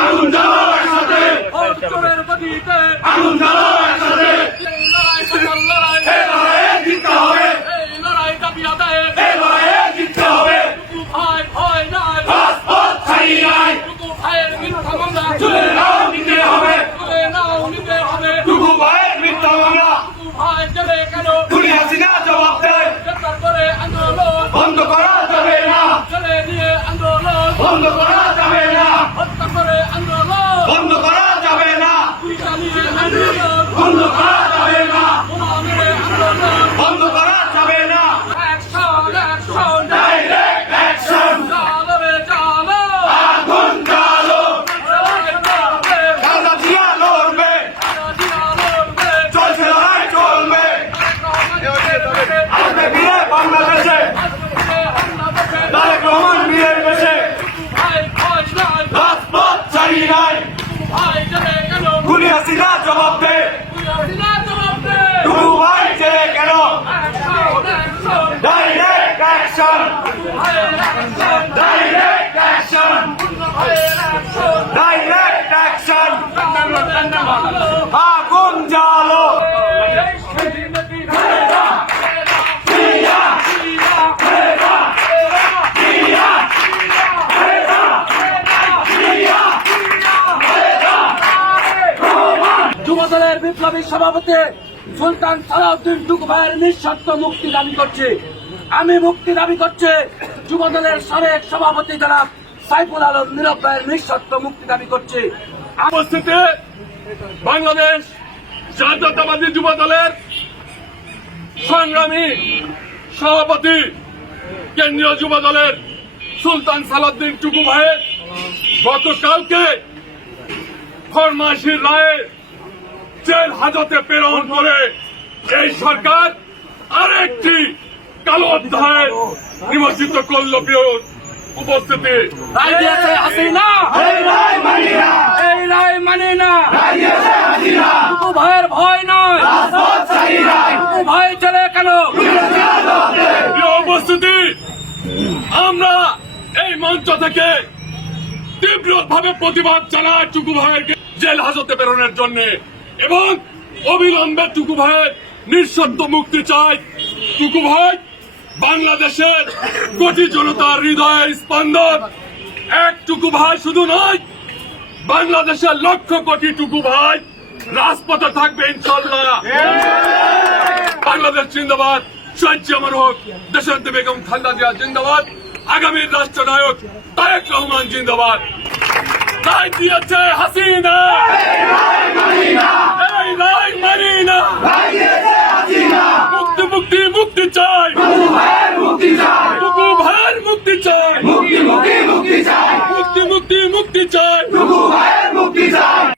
আগুন জ্বালাও একসাথে। খুনি হাসিনা জবাব দে। টুকু ভাই ছেলে কেন? Direct action direct action direct action যুবদলের বিপ্লবী সভাপতি সুলতান সালাউদ্দিন টুকু ভাইয়ের নিঃশর্ত মুক্তি দাবি করছে। আমি মুক্তি দাবি করছে যুবদলের সাবেক সভাপতি জনাব সাইফুল আলম নীরব ভাইয়ের নিঃশর্ত মুক্তি দাবি করছে। উপস্থিতি বাংলাদেশ জাতীয়তাবাদী যুব দলের সংগ্রামী সভাপতি কেন্দ্রীয় যুব দলের সুলতান সালাদ্দিন টুকু ভাইয়ের গতকালকে ফরমাসির রায়ে জেল হাজতে প্রেরণ করে এই সরকার আরেকটি কালো অধ্যায় নিমজ্জিত করল প্রিয় উপস্থিতি। ভাইয়ের ভয় নয়। ভাই চলে কেন? উপস্থিতি আমরা এই মঞ্চ থেকে তীব্র ভাবে প্রতিবাদ জানাই টুকু ভাইয়ের জেল হাজতে প্রেরণের জন্য। এবং অবিলম্বে টুকু ভাইয়ের নিঃশব্দ মুক্তি চাই। টুকু ভাই বাংলাদেশের কোটি জনতার হৃদয়ের স্পন্দন। এক টুকু ভাই শুধু নয়, বাংলাদেশের লক্ষ কোটি টুকু ভাই রাজপথে থাকবে ইনশাল্লাহ বাংলাদেশ জিন্দাবাদ, শহীদ আমার হোক দেশান্তি বেগম খালেদা জিয়া জিন্দাবাদ, আগামীর রাষ্ট্রনায়ক তারেক রহমান জিন্দাবাদ। তাই দিয়েছে হাসিনা এই রায় মানি না মুক্তি মুক্তি মুক্তি চাই